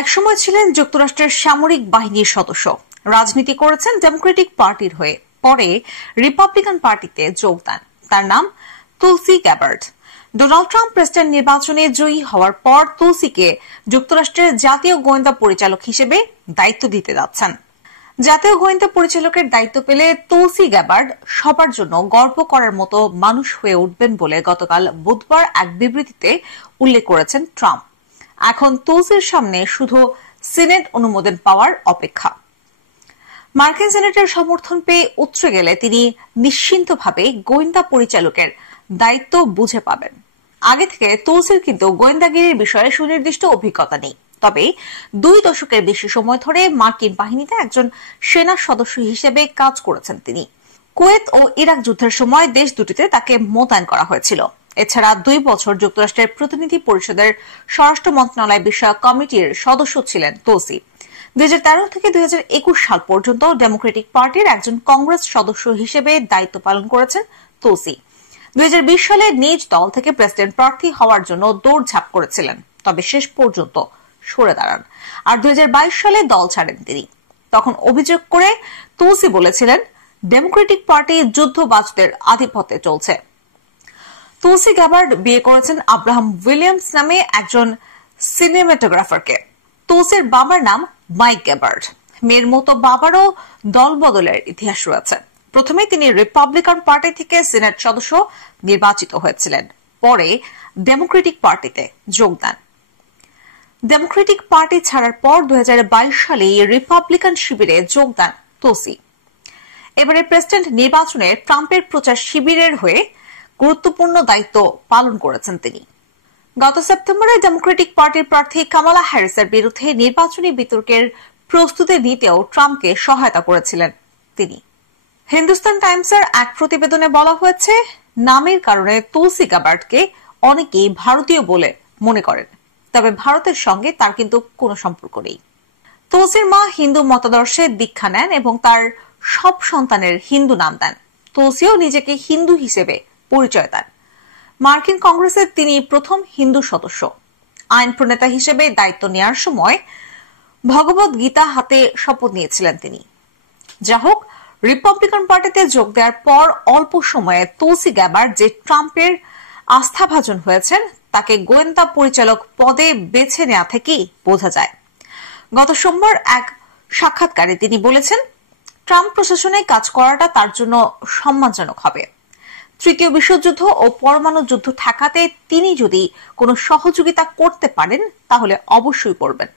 একসময় ছিলেন যুক্তরাষ্ট্রের সামরিক বাহিনীর সদস্য, রাজনীতি করেছেন ডেমোক্রেটিক পার্টির হয়ে, পরে রিপাবলিকান পার্টিতে যোগ দেন। তার নাম তুলসি গ্যাবার্ড। ডোনাল্ড ট্রাম্প প্রেসিডেন্ট নির্বাচনে জয়ী হওয়ার পর তুলসিকে যুক্তরাষ্ট্রের জাতীয় গোয়েন্দা পরিচালক হিসেবে দায়িত্ব দিতে যাচ্ছেন। জাতীয় গোয়েন্দা পরিচালকের দায়িত্ব পেলে তুলসি গ্যাবার্ড সবার জন্য গর্ব করার মতো মানুষ হয়ে উঠবেন বলে গতকাল বুধবার এক বিবৃতিতে উল্লেখ করেছেন ট্রাম্প। এখন তুলসির সামনে শুধু সিনেট অনুমোদন পাওয়ার অপেক্ষা। মার্কিন সিনেটের সমর্থন পেয়ে উতরে গেলে তিনি নিশ্চিন্তভাবে গোয়েন্দা পরিচালকের দায়িত্ব বুঝে পাবেন। আগে থেকে তুলসির কিন্তু গোয়েন্দাগিরির বিষয়ে সুনির্দিষ্ট অভিজ্ঞতা নেই, তবে 2 দশকের বেশি সময় ধরে মার্কিন বাহিনীতে একজন সেনা সদস্য হিসেবে কাজ করেছেন তিনি। কুয়েত ও ইরাক যুদ্ধের সময় দেশ দুটিতে তাকে মোতায়েন করা হয়েছিল। এছাড়া 2 বছর যুক্তরাষ্ট্রের প্রতিনিধি পরিষদের স্বরাষ্ট্র মন্ত্রণালয় বিষয়ক কমিটির সদস্য ছিলেন তুলসি। 2013 থেকে 2021 সাল পর্যন্ত ডেমোক্রেটিক পার্টির একজন কংগ্রেস সদস্য হিসেবে দায়িত্ব পালন করেছেন তুলসি। 2020 সালে নিজ দল থেকে প্রেসিডেন্ট প্রার্থী হওয়ার জন্য দৌড়ঝাঁপ করেছিলেন, তবে শেষ পর্যন্ত সরে দাঁড়ান। আর 2022 সালে দল ছাড়েন তিনি। তখন অভিযোগ করে তুলসি বলেছিলেন, ডেমোক্রেটিক পার্টি যুদ্ধবাজদের আধিপত্যে চলছে। তুলসি গ্যাবার্ড বিয়ে করেছেন আব্রাহাম উইলিয়ামস নামে একজন সিনেমাটোগ্রাফারকে। তুলসির বাবার নাম মাইক গ্যাবার্ড। মেয়ের মতো বাবারও দল বদলের ইতিহাস রয়েছে। প্রথমে তিনি রিপাবলিকান পার্টি থেকে সিনেট সদস্য নির্বাচিত হয়েছিলেন, পরে ডেমোক্রেটিক পার্টিতে যোগ দেন। ডেমোক্রেটিক পার্টি ছাড়ার পর 2022 সালে রিপাবলিকান শিবিরে যোগ দেন তুলসি। এবারে প্রেসিডেন্ট নির্বাচনে ট্রাম্পের প্রচার শিবিরের হয়ে গুরুত্বপূর্ণ দায়িত্ব পালন করেছেন তিনি। গত সেপ্টেম্বরে ডেমোক্রেটিক পার্টির প্রার্থী কামালা হ্যারিসের বিরুদ্ধে নির্বাচনী বিতর্কের প্রস্তুতি নিতেও ট্রাম্পকে সহায়তা করেছিলেন তিনি। হিন্দুস্তান টাইমসের এক প্রতিবেদনে বলা হয়েছে, নামের কারণে তুলসি গ্যাবার্ডকে অনেকেই ভারতীয় বলে মনে করেন, তবে ভারতের সঙ্গে তার কিন্তু কোনো সম্পর্ক নেই। তুলসির মা হিন্দু মতাদর্শে দীক্ষা নেন এবং তার সব সন্তানের হিন্দু নাম দেন। তুলসিও নিজেকে হিন্দু হিসেবে পরিচয় দেন। মার্কিন কংগ্রেসের তিনি প্রথম হিন্দু সদস্য। আইন প্রণেতা হিসেবে দায়িত্ব নেওয়ার সময় ভগবত গীতা হাতে শপথ নিয়েছিলেন তিনি। যা হোক, রিপাবলিকান পার্টিতে যোগ দেওয়ার পর অল্প সময়ে তুলসি গ্যাবার্ড যে ট্রাম্পের আস্থাভাজন হয়েছেন তাকে গোয়েন্দা পরিচালক পদে বেছে নেওয়া থেকেই বোঝা যায়। গত সোমবার এক সাক্ষাৎকারে তিনি বলেছেন, ট্রাম্প প্রশাসনে কাজ করাটা তার জন্য সম্মানজনক হবে। তৃতীয় বিশ্বযুদ্ধ ও পরমাণু যুদ্ধ ঠেকাতে তিনি যদি কোনো সহযোগিতা করতে পারেন তাহলে অবশ্যই করবেন।